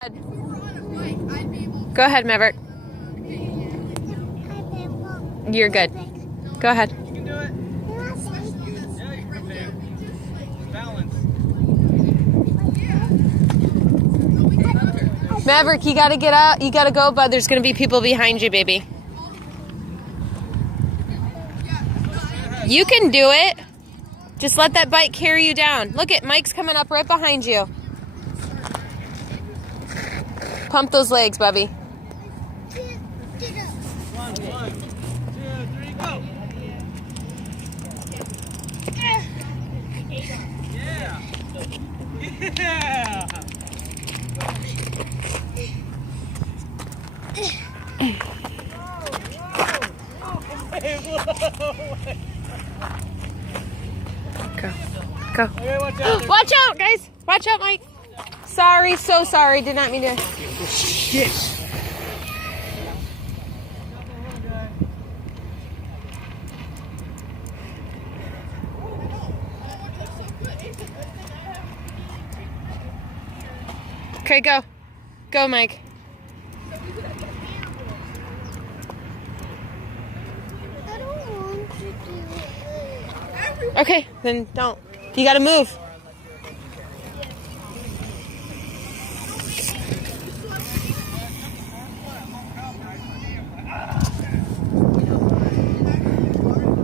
Go ahead, Maverick. You're good. Go ahead. You can do it. Yeah, you can do it. Balance. Maverick, you gotta get out. You gotta go, bud. There's gonna be people behind you, baby. You can do it. Just let that bike carry you down. Look at Mike's coming up right behind you. Pump those legs, Bubby. 1, 2, 3, go. Yeah. Go. Go. Okay, watch out. Watch out, guys. Watch out, Mike. Sorry, so sorry. Did not mean to. Shit. Okay, go. Go, Mike. I don't want to do it. Okay, then don't. You gotta move.